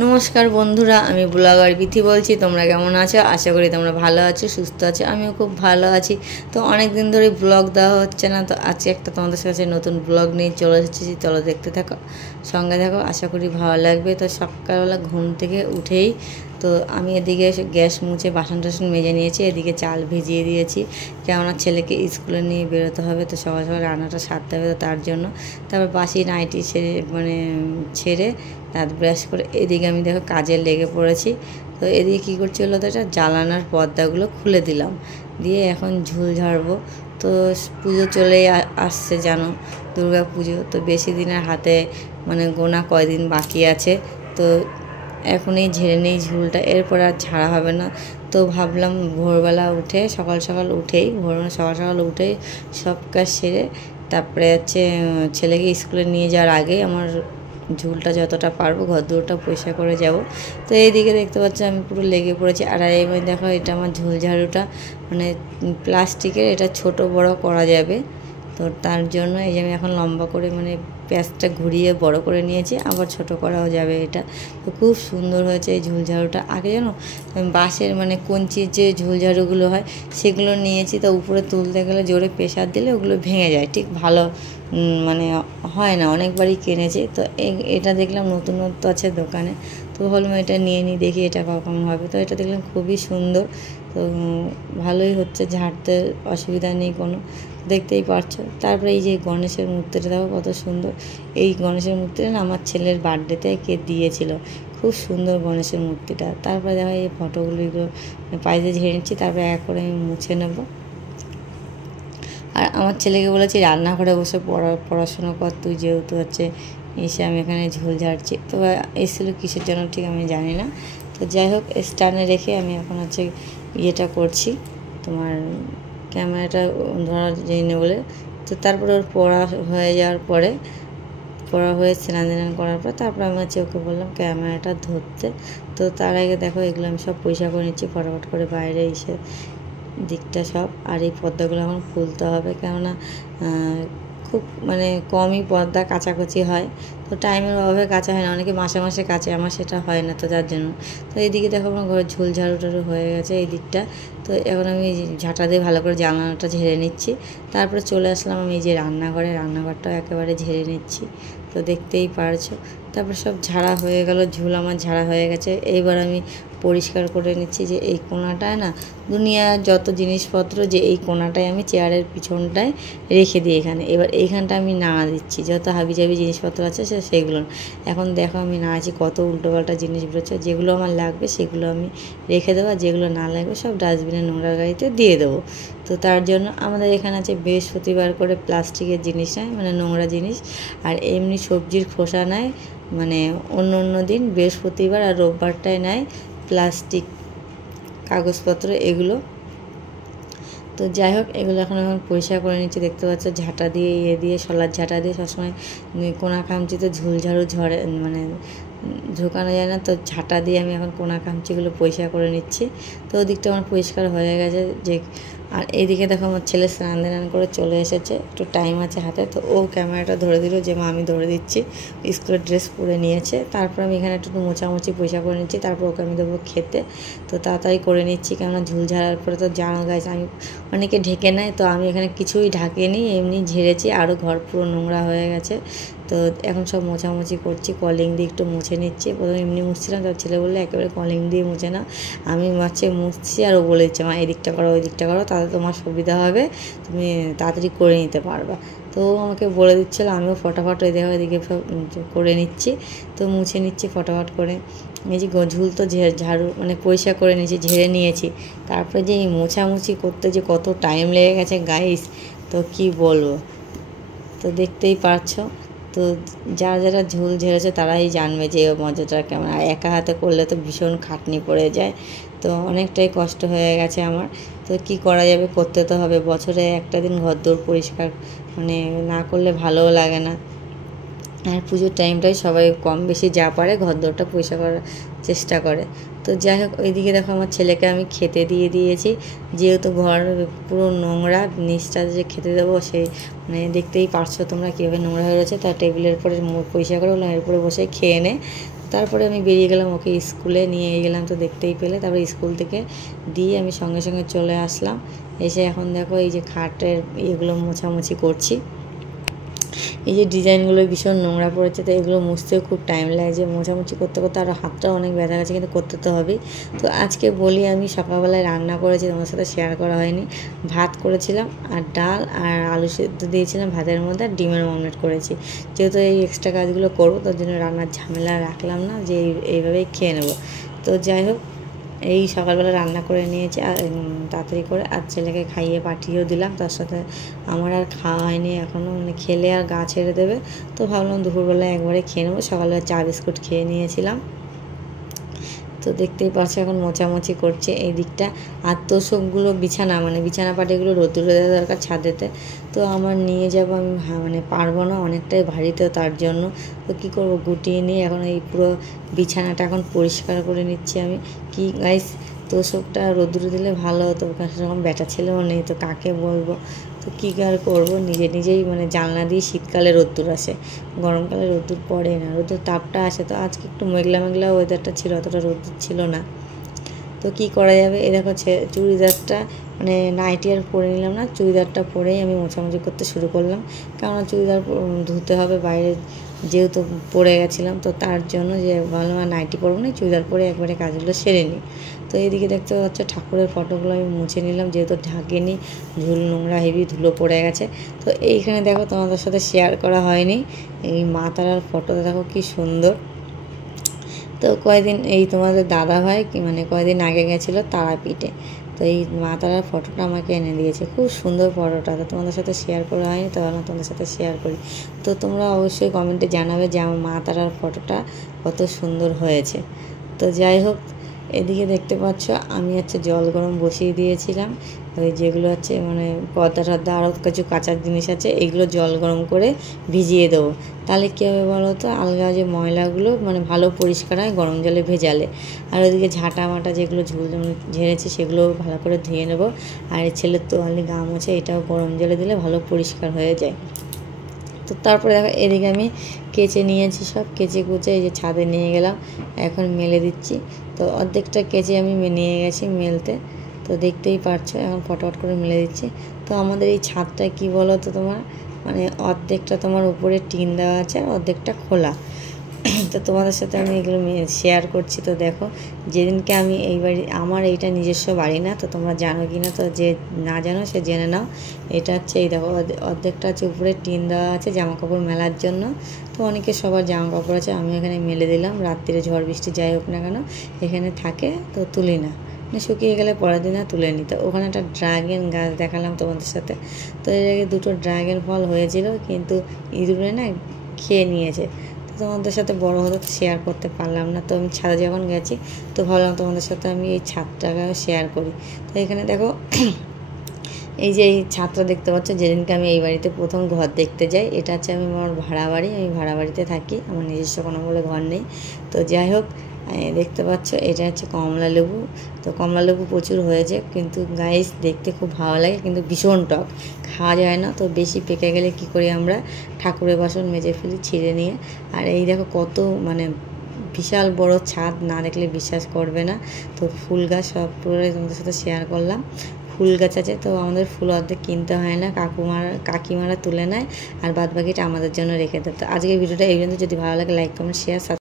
নমস্কার বন্ধুরা, আমি ব্লগার বিথি বলছি। তোমরা কেমন আছো? আশা করি তোমরা ভালো আছো, সুস্থ আছো। আমিও খুব ভালো আছি। তো অনেক দিন ধরে ব্লগ দেওয়া হচ্ছে না, তো আজকে একটা তোমাদের কাছে নতুন ব্লগ নিয়ে চলে এসেছি। চলো দেখতে থাকো, সঙ্গে থাকো, আশা করি ভালো লাগবে। তো সকালবেলা ঘুম থেকে উঠেই তো আমি এদিকে গ্যাস মুছে বাসন টাসন মেজে নিয়েছি, এদিকে চাল ভিজিয়ে দিয়েছি, কেননা ছেলেকে স্কুলে নিয়ে বেরোতে হবে। তো সকাল সকাল রান্নাটা সারতে হবে, তো তার জন্য তারপর বাসি নাইটি ছেড়ে দাঁত ব্রাশ করে এদিকে আমি দেখো কাজে লেগে পড়েছি। তো এদিকে কী করছি হলো, তো এটা জ্বালানার পর্দাগুলো খুলে দিলাম, দিয়ে এখন ঝুল ঝাড়বো। তো পুজো চলেই আসছে জানো, দুর্গা পুজো। তো বেশি দিনের হাতে গোনা কয়দিন বাকি আছে। তো এখনই ঝেড়ে নেই ঝুলটা, এরপর আর ঝাড়া হবে না। তো ভাবলাম ভোরবেলা উঠে সকাল সকাল উঠেই সব কাজ সেরে তারপরে ছেলেকে স্কুলে নিয়ে যাওয়ার আগে আমার ঝুলটা যতটা পারবো ঘরদোরটা পরিষ্কার করে যাব। তো এইদিকে দেখতে পাচ্ছি আমি পুরো লেগে পড়েছি। আর এবার দেখো, এটা আমার ঝুল ঝাড়ুটা প্লাস্টিকের, এটা ছোট বড় করা যাবে। তো তার জন্য এই যে আমি এখন লম্বা করে প্যাঁচটা ঘুরিয়ে বড় করে নিয়েছি, আবার ছোট করাও যাবে এটা। তো খুব সুন্দর হয়েছে এই ঝুল ঝাড়ুটা। আগে জানো বাঁশের কঞ্চির যে ঝুল ঝাড়ুগুলো হয় সেগুলো নিয়েছি, তো উপরে তুলতে গেলে জোরে প্রেশার দিলে ওগুলো ভেঙে যায়, ঠিক ভালো হয় না। অনেকবারই কিনেছি, তো এটা দেখলাম নতুনত্ব আছে দোকানে, তো ভাবলাম এটা নিয়ে নিই, দেখি এটা কখন হবে। তো এটা দেখলাম খুবই সুন্দর, তো ভালোই হচ্ছে, ঝাড়তে অসুবিধা নেই কোনো, দেখতেই পারছো। তারপরে এই যে গণেশের মূর্তিটা দেখো কত সুন্দর। এই গণেশের মূর্তিটা না আমার ছেলের বার্থডেতে কে দিয়েছিল, খুব সুন্দর গণেশের মূর্তিটা। তারপরে দেখো এই ফটোগুলো এগুলো পাইতে ঝেড়ে নিচ্ছি, তারপরে এক করে আমি মুছে নেবো। আর আমার ছেলেকে বলেছি রান্নাঘরে বসে পড়াশোনা কর তুই, যেহেতু এসে আমি এখানে ঝোল ঝাড়ছি। তো এসেছিলো কিসের জন্য ঠিক আমি জানি না। তো যাই হোক, স্ট্যান্ডে রেখে আমি এখন ইয়েটা করছি, তোমার ক্যামেরাটা ধরা যায়নি বলে। তো তারপরে ওর পড়া হয়ে স্নান করার পর তারপর আমি ওকে বললাম ক্যামেরাটা ধরতে। তো তার আগে দেখো এগুলো আমি সব পয়সা করে নিচ্ছি ফটাফট করে বাইরে এসে দিকটা সব। আর এই পর্দাগুলো এখন খুলতে হবে, কেননা খুব কমই পর্দা কাচাকুচি হয়, তো টাইমের অভাবে কাচা হয় না। অনেকে মাসে মাসে কাচে, আমার সেটা হয় না, তো যার জন্য। তো এইদিকে দেখো আমার ঘরে ঝুল ঝাড়ু টাড়ু হয়ে গেছে এই দিকটা। তো এখন আমি ঝাঁটা দিয়ে ভালো করে জানলাটা ঝেড়ে নিচ্ছি। তারপরে চলে আসলাম আমি এই যে রান্নাঘরটাও একেবারে ঝেড়ে নিচ্ছি, তো দেখতেই পারছো। তারপর সব ঝাড়া হয়ে গেল, ঝুল আমার ঝাড়া হয়ে গেছে। এইবার আমি পরিষ্কার করে নিচ্ছি যে এই কোণাটায় না দুনিয়ার যত জিনিসপত্র যে এই কোণাটায় আমি চেয়ারের পিছনটায় রেখে দিই এখানে। এবার এইখানটা আমি নাড়া দিচ্ছি, যত হাবিজাবি জিনিসপত্র আছে সেগুলো। এখন দেখো আমি নাড়াচ্ছি, কত উল্টোপাল্টা জিনিস বেরোচ্ছে। যেগুলো আমার লাগবে সেগুলো আমি রেখে দেবো, আর যেগুলো না লাগবে সব ডাস্টবিনে নোংরা গাড়িতে দিয়ে দেবো। তো তার জন্য আমাদের এখানে আছে বৃহস্পতিবার করে প্লাস্টিকের জিনিস নেয়, নোংরা জিনিস। আর এমনি সবজির খোসা নেয় অন্য দিন বৃহস্পতিবার, আর রোববারটায় নেয় প্লাস্টিক কাগজপত্র এগুলো। তো যাই হোক, এগুলো এখন পরিষ্কার করে নিচ্ছি। দেখতে পাচ্ছ ঝাঁটা দিয়ে শলার ঝাঁটা দিয়ে সবসময় কোনা খামচিতে ঝুল ঝাড়ু ঝোঁকানো যায় না, তো ঝাঁটা দিয়ে আমি এখন কোনা খামচিগুলো পরিষ্কার করে নিচ্ছি। তো ওদিকটা আমার পরিষ্কার হয়ে গেছে যে। আর এইদিকে দেখো আমার ছেলে স্নান করে চলে এসেছে, একটু টাইম আছে হাতে, তো ও ক্যামেরাটা ধরে দিল যে মা আমি ধরে দিচ্ছি। স্কুলের ড্রেস পরে নিয়েছে। তারপর আমি এখানে একটু মোছামুছি পরিষ্কার করে নিচ্ছি, তারপর ওকে আমি দেবো খেতে। তো তাড়াতাড়ি করে নিচ্ছি, কেননা ঝুল ঝাড়ার পরে তো জানো গাছ আমি অনেকে ঢেকে নেয়, তো আমি এখানে কিছুই ঢাকিনি, এমনি ঝেড়েছি। আরও ঘর পুরো নোংরা হয়ে গেছে। তো এখন সব মোছামুছি করছি, কলিং দিয়ে একটু মুছে নিচ্ছি। প্রথমে এমনি মুছছিলাম, তার ছেলে বললে একেবারে কলিং দিয়ে মুছে না। আমি মুছছি, আর ও বলে দিচ্ছে মা এদিকটা করো ওই দিকটা করো, তাহলে তোমার সুবিধা হবে, তুমি তাড়াতাড়ি করে নিতে পারবা। তো আমাকে বলে দিচ্ছিলো, আমিও ফটাফট এদিকে করে নিচ্ছি। তো মুছে নিচ্ছি ফটাফট করে। এই যে ঝুল তো ঝাড়ু পরিষ্কার করে নিয়েছি, ঝেড়ে নিয়েছি। তারপরে যে এই মোছামুছি করতে যে কত টাইম লেগে গেছে গাইস, তো কি বলবো। তো দেখতেই পারছো, তো যারা ঝুল ঝেড়েছে তারাই জানবে যে মজাটা কেমন। আর একা হাতে করলে তো ভীষণ খাটনি পড়ে যায়, তো অনেকটাই কষ্ট হয়ে গেছে আমার। তো কি করা যাবে, করতে তো হবে। বছরে একটা দিন ঘরদোর পরিষ্কার না করলে ভালোও লাগে না। আর পুজোর টাইমটাই সবাই কম বেশি যা পারে ঘরদোরটা পরিষ্কার করার চেষ্টা করে। তো যাই হোক, ওইদিকে দেখো আমার ছেলেকে আমি খেতে দিয়ে দিয়েছি, যেহেতু ঘর পুরো নোংরা, নিচটা যে খেতে দেবো সেই দেখতেই পারছো তোমরা কীভাবে নোংরা হয়ে রয়েছে। তার টেবিলের উপরে পরিষ্কার করে বললাম এর উপরে বসে খেয়ে নে। তারপরে আমি বেরিয়ে গেলাম, ওকে স্কুলে নিয়ে গেলাম, তো দেখতেই পেলে। তারপরে স্কুল থেকে দিয়ে আমি সঙ্গে সঙ্গে চলে আসলাম। এসে এখন দেখো এই যে খাটের এগুলো মোছামুছি করছি। এই যে ডিজাইনগুলো ভীষণ নোংরা পড়েছে, তো এগুলো মুছতেও খুব টাইম লাগছে। মোছামুছি করতে করতে আরও হাতটাও অনেক ব্যথা গেছে, কিন্তু করতে তো হবেই। তো আজকে বলি, আমি সকালবেলায় রান্না করেছি, তোমার সাথে শেয়ার করা হয়নি। ভাত করেছিলাম আর ডাল আর আলু সেদ্ধ দিয়েছিলাম ভাতের মধ্যে, আর ডিমের অমলেট করেছি। যেহেতু এই এক্সট্রা কাজগুলো করবো, তার জন্য রান্নার ঝামেলা রাখলাম না, যে এইভাবেই খেয়ে নেবো। তো যাই হোক, এই সকালবেলা রান্না করে নিয়েছি আর তাড়াতাড়ি করে, আর ছেলেকে খাইয়ে পাঠিয়েও দিলাম। তার সাথে আমার আর খাওয়া হয়নি এখনও, মানে খেলে আর গা ছেড়ে দেবে। তো ভাবলাম দুপুরবেলায় একবারে খেয়ে নেবো। সকালবেলা চা বিস্কুট খেয়ে নিয়েছিলাম। তো দেখতেই পাচ্ছ এখন মোছামুছি করছে এই দিকটা। আর তোষকগুলো বিছানা, মানে বিছানা পাটিগুলো রোদ্দুরে দেওয়া দরকার ছাদেতে। তো আমার নিয়ে যাবো আমি, মানে পারবো না, অনেকটাই ভারী, তো তার জন্য তো কী করবো, গুটিয়ে নিয়ে এখন এই পুরো বিছানাটা এখন পরিষ্কার করে নিচ্ছি আমি। কি গাইস, তোষকটা রোদ্দুরে দিলে ভালো হতো, কারণ সেরকম ব্যাটা ছেলেও নেই, তো কাকে বলবো। তো কী আর করবো, নিজেই মানে জানলা দিয়ে শীতকালে রোদ্দুর আসে, গরমকালে রোদ্দুর পড়ে না, রোদ্দুর তাপটা আসে। তো আজকে একটু মেঘলা মেঘলা ওয়েদারটা ছিল, অতটা রোদ্দুর ছিল না। তো কী করা যাবে, এই দেখো চুড়িদারটা, মানে নাইটি আর পরে নিলাম না, চুড়িদারটা পরেই আমি মোছামুছি করতে শুরু করলাম। কারণ চুড়িদার ধুতে হবে বাইরে, যেহেতু পরে গেছিলাম, তো তার জন্য যে ভাবলাম আর নাইটি পরবো না, চুড়িদার পরে একবারে কাজগুলো সেরে নিই। তো এইদিকে দেখতে পাচ্ছ ঠাকুরের ফটোগুলো আমি মুছে নিলাম, যেহেতু ঢাকেনি, নোংরা হেভি ধুলো পড়ে গেছে। তো এইখানে দেখো, তোমাদের সাথে শেয়ার করা হয়নি, এই মা তারার ফটোটা দেখো কি সুন্দর। তো কয়েকদিন এই তোমাদের দাদা ভাই মানে কয়েকদিন আগে গেছিলো তারাপীঠে, তো এই মা তারার ফটোটা আমাকে এনে দিয়েছে, খুব সুন্দর ফটোটা। তো তোমাদের সাথে শেয়ার করা হয়নি, তো ভাবলাম তোমাদের সাথে শেয়ার করি। তো তোমরা অবশ্যই কমেন্টে জানাবে যে আমার মা তারার ফটোটা কত সুন্দর হয়েছে। তো যাই হোক, এদিকে দেখতে পাচ্ছ আমি জল গরম বসিয়ে দিয়েছিলাম। ওই যেগুলো মানে পর্দা টর্দা আরও কিছু কাঁচার জিনিস আছে, এগুলো জল গরম করে ভিজিয়ে দেবো। তাহলে কী হবে বলো তো, আলগা যে ময়লাগুলো মানে ভালো পরিষ্কার হয় গরম জলে ভেজালে। আর ওইদিকে ঝাঁটা মাটা যেগুলো ঝেড়েছে সেগুলো ভালো করে ধুয়ে নেবো। আর ছেলের তোয়ালে গা মোছা, এটাও গরম জলে দিলে ভালো পরিষ্কার হয়ে যায়। তো তারপরে দেখো এদিকে আমি কেচে নিয়েছি, সব কেচে কুচে এই যে ছাদে নিয়ে গেলাম, এখন মেলে দিচ্ছি। তো অর্ধেকটা কেচে আমি নিয়ে গেছি মেলতে, তো দেখতেই পারছো এখন ফটাফট করে মেলে দিচ্ছি। তো আমাদের এই ছাদটা কি বলো তো তোমার, মানে অর্ধেকটা তোমার উপরে টিন দেওয়া আছে আর অর্ধেকটা খোলা। তো তোমাদের সাথে আমি এগুলো শেয়ার করছি। তো দেখো, যেদিনকে আমি এই বাড়ি, আমার এইটা নিজস্ব বাড়ি না, তো তোমরা জানো কি না, তো যে না জানো সে জেনে নাও। এটা এই দেখো, অর্ধেকটা উপরে টিন দেওয়া আছে জামা কাপড় মেলার জন্য। তো অনেকে সবার জামা কাপড় আছে, আমি এখানে মেলে দিলাম। রাত্রিরে ঝড় বৃষ্টি যাই হোক না কেন এখানে থাকে, তো তুলি না, শুকিয়ে গেলে পরের দিন তুলে নিই। তো ওখানে একটা ড্রাগন গাছ দেখালাম তোমাদের সাথে। তো এর আগে দুটো ড্রাগন ফল হয়েছিল, কিন্তু ইঁদুরে না খেয়ে নিয়েছে। তো তোমাদের সাথে বড় হতে শেয়ার করতে পারলাম না। তো আমি ছাদে যখন গেছি, তো ভাবলাম তোমাদের সাথে আমি এই ছাদটাকে শেয়ার করি। তো এখানে দেখো, এই যে এই ছাদটা দেখতে পাচ্ছ, যেদিনকে আমি এই বাড়িতে প্রথম ঘর দেখতে যাই, এটা আমি আমার ভাড়া বাড়ি, আমি ভাড়া বাড়িতে থাকি, আমার নিজস্ব কোনো বলে ঘর নেই। তো যাই হোক, দেখতে পাচ্ছ এটা কমলা লেবু। তো কমলা লেবু প্রচুর হয়েছে, কিন্তু গাইস দেখতে খুব ভালো লাগে, কিন্তু ভীষণ টক, খাওয়া যায় না। তো বেশি পেকে গেলে কি করি আমরা, ঠাকুরের বাসন মেজে ফেলি ছিঁড়ে নিয়ে। আর এই দেখো কত মানে বিশাল বড় ছাদ, না দেখলে বিশ্বাস করবে না। তো ফুল গাছ সব পুরো তোমাদের সাথে শেয়ার করলাম। ফুল গাছ আছে, তো আমাদের ফুল অর্ধেক কিনতে হয় না, কাকিমারা তুলে নেয়, আর বাদ বাকিটা আমাদের জন্য রেখে দেয়। তো আজকের ভিডিওটা এই পর্যন্ত। যদি ভালো লাগে লাইক কমেন্ট শেয়ার